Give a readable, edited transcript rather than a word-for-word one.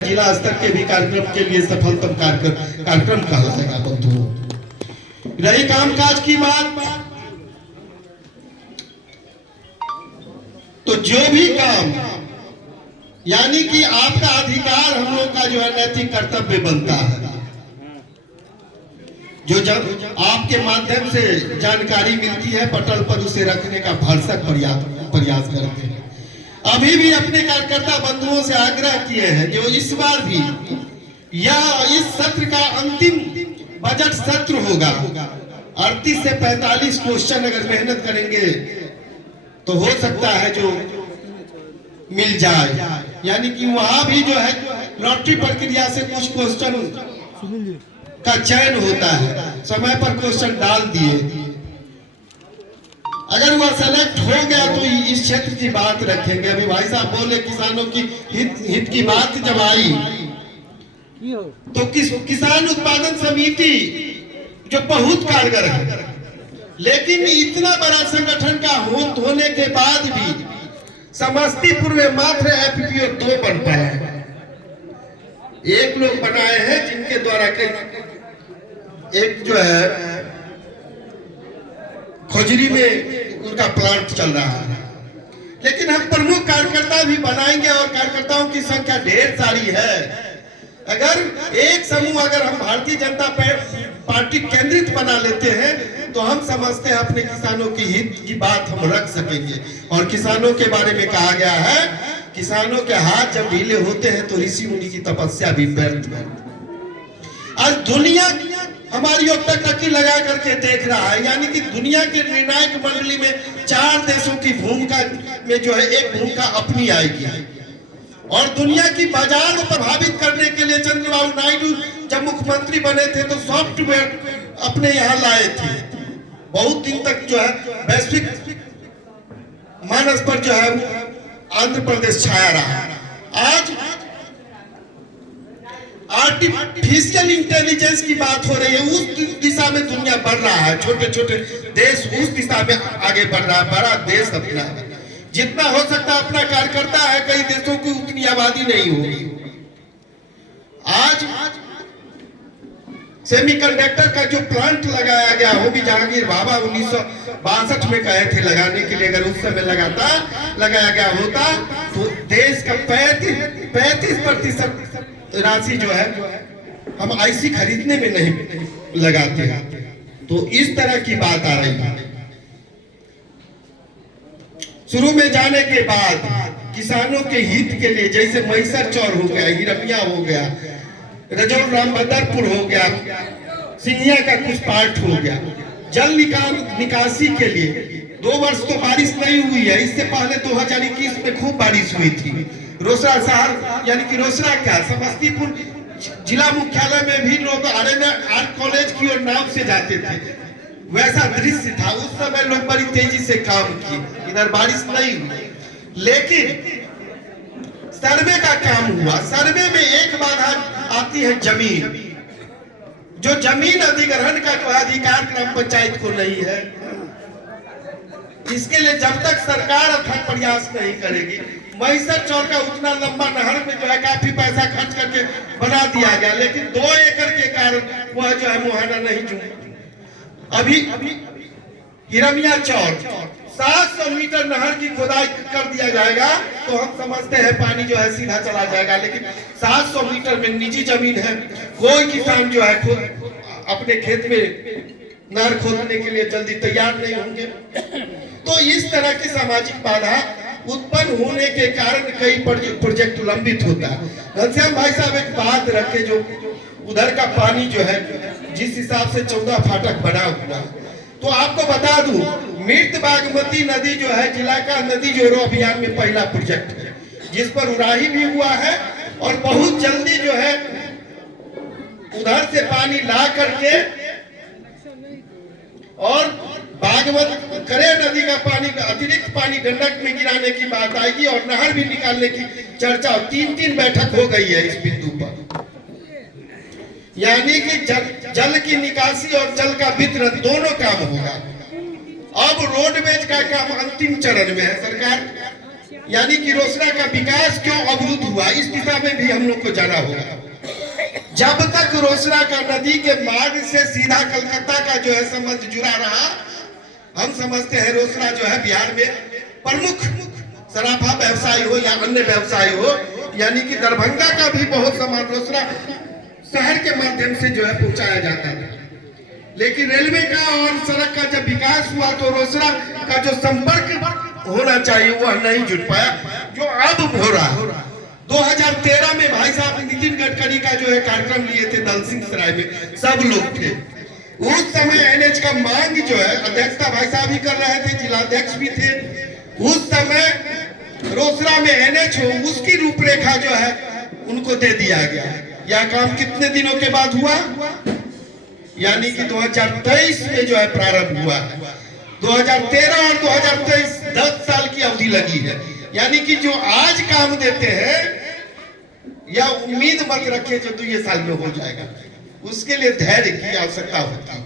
जिला स्तर के भी कार्यक्रम के लिए सफलतम कार्यक्रम कहलाएगा बंधुओं। रही कामकाज की बात, तो जो भी काम यानी कि आपका अधिकार हम लोग का जो है नैतिक कर्तव्य बनता है, जो जब आपके माध्यम से जानकारी मिलती है पटल पर उसे रखने का भरसक प्रयास करते हैं। अभी भी अपने कार्यकर्ता बंधुओं से आग्रह किए हैं जो इस बार भी या इस सत्र का अंतिम बजट सत्र होगा, 38 से 45 क्वेश्चन अगर मेहनत करेंगे तो हो सकता है जो मिल जाए, यानी कि वहां भी जो है लॉटरी प्रक्रिया से कुछ क्वेश्चन का चयन होता है, समय पर क्वेश्चन डाल दिए, अगर वह सेलेक्ट हो गया तो इस क्षेत्र की बात रखेंगे। अभी भाई साहब बोले किसानों की हित की बात जब आई तो किसान उत्पादन समिति जो बहुत कारगर है, लेकिन इतना बड़ा संगठन का होने के बाद भी समस्तीपुर में मात्र एफपीओ 2 बन पाया है। एक लोग बनाए हैं जिनके द्वारा एक जो है खोजरी में उनका प्लांट चल रहा है, लेकिन हम प्रमुख कार्यकर्ता भी बनाएंगे और कार्यकर्ताओं की संख्या ढेर सारी है। अगर एक समूह अगर हम भारतीय जनता पार्टी केंद्रित बना लेते हैं तो हम समझते हैं अपने किसानों की हित की बात हम रख सकेंगे। और किसानों के बारे में कहा गया है, किसानों के हाथ जब ढीले होते हैं तो ऋषि मुनि की तपस्या भी व्यर्थ है। आज दुनिया हमारी ओर तक टकी लगा करके देख रहा है, यानी कि दुनिया के निर्णायक मंडली में 4 देशों की भूमिका में जो है एक भूमिका अपनी आएगी। और दुनिया की बाजार को प्रभावित करने के लिए चंद्रबाबू नायडू जब मुख्यमंत्री बने थे तो सॉफ्टवेयर अपने यहाँ लाए थे। बहुत दिन तक जो है वैश्विक मानस पर जो है आंध्र प्रदेश छाया रहा। आज आर्टिफिशियल इंटेलिजेंस की बात हो रही है, उस दिशा में दुनिया बढ़ रहा है, छोटे छोटे देश उस दिशा में आगे बढ़ रहा है। बड़ा देश अपना है, जितना हो सकता अपना कार्यकर्ता है, कई देशों की उतनी आबादी नहीं होगी। आज सेमीकंडक्टर का जो प्लांट लगाया गया वो भी जहांगीर बाबा 1962 में कहे थे लगाने के लिए, अगर उस समय लगाया गया होता तो देश का 35% राशि जो है हम आईसी खरीदने में नहीं लगाते। तो इस तरह की बात आ रही है। शुरू में जाने के बाद किसानों के हित के लिए जैसे मैसर चौर हो गया, हिरमिया हो गया, रजौर रामभद्रपुर हो गया, सिंघिया का कुछ पार्ट हो गया, जल निकासी के लिए 2 वर्ष तो बारिश नहीं हुई है। इससे पहले 2021 में खूब बारिश हुई थी। रोसड़ा शहर यानी कि रोसड़ा क्या समस्तीपुर जिला मुख्यालय में भी लोग आर्ट कॉलेज की ओर नाम से जाते थे, वैसा दृश्य था। उस समय लोग बड़ी तेजी से काम किए, इधर बारिश नहीं हुई। लेकिन सर्वे का काम हुआ, सर्वे में एक बाधा आती है जमीन, जो जमीन अधिग्रहण का जो अधिकार ग्राम पंचायत को नहीं है। इसके लिए जब तक सरकार अथक प्रयास नहीं करेगी, मैसर चौर का उतना लंबा नहर में जो है काफी पैसा खर्च करके बना दिया गया, लेकिन 2 एकड़ के कारण वह जो है मुहाना नहीं चुना। अभी हिरमिया चौर 700 मीटर नहर की खुदाई कर दिया जाएगा तो हम समझते हैं पानी जो है सीधा चला जाएगा, लेकिन 700 मीटर में निजी जमीन है, कोई किसान जो है खुद अपने खेत में नहर खोदने के लिए जल्दी तैयार नहीं होंगे। तो इस तरह की सामाजिक बाधा उत्पन्न होने के कारण कई प्रोजेक्ट लंबित होता है। घनश्याम भाई साहब एक बात रखे, जो उधर का पानी जो है जिस हिसाब से 14 फाटक बना हुआ, तो आपको बता दूं मृत बागमती नदी जो है जिला का नदी जोड़ो अभियान में पहला प्रोजेक्ट है, जिस पर उड़ाही भी हुआ है और बहुत जल्दी जो है उधर से पानी ला करके और बागमती करे नदी का पानी अतिरिक्त पानी गंडक में गिराने की बात आएगी और नहर भी निकालने की चर्चा 3 बैठक हो गई है इस बिंदु पर। यानी कि जल की निकासी और जल का वितरण दोनों काम होगा। अब रोडवेज का काम अंतिम चरण में है। सरकार यानी कि रोसड़ा का विकास क्यों अवरुद्ध हुआ, इस दिशा में भी हम लोग को जाना होगा। जब तक रोसड़ा का नदी के मार्ग से सीधा कलकत्ता का जो है संबंध जुड़ा रहा, हम समझते हैं रोसड़ा जो है बिहार में प्रमुख सराफा व्यवसाय हो या अन्य व्यवसाय हो, यानी कि दरभंगा का भी बहुत सामान रोसड़ा शहर के माध्यम से जो है पहुंचाया जाता था। लेकिन रेलवे का और सड़क का जब विकास हुआ तो रोसड़ा का जो संपर्क होना चाहिए वह नहीं जुट पाया, जो अब हो रहा। 2013 में भाई साहब नितिन गडकरी का जो है कार्यक्रम लिए थे दलसिंह सराय में, सब लोग थे। उस समय एनएच का मांग जो है अध्यक्षता भाई साहब ही कर रहे थे, जिलाध्यक्ष भी थे। उस समय रोसड़ा में एनएच हो उसकी रूपरेखा जो है उनको दे दिया गया। यह काम कितने दिनों के बाद हुआ, यानी कि 2023 में जो है प्रारंभ हुआ। 2013 और 2023 10 साल की अवधि लगी है। यानी कि जो आज काम देते हैं या उम्मीद मत रखे जो 2 साल में हो जाएगा, उसके लिए धैर्य की आवश्यकता होती है।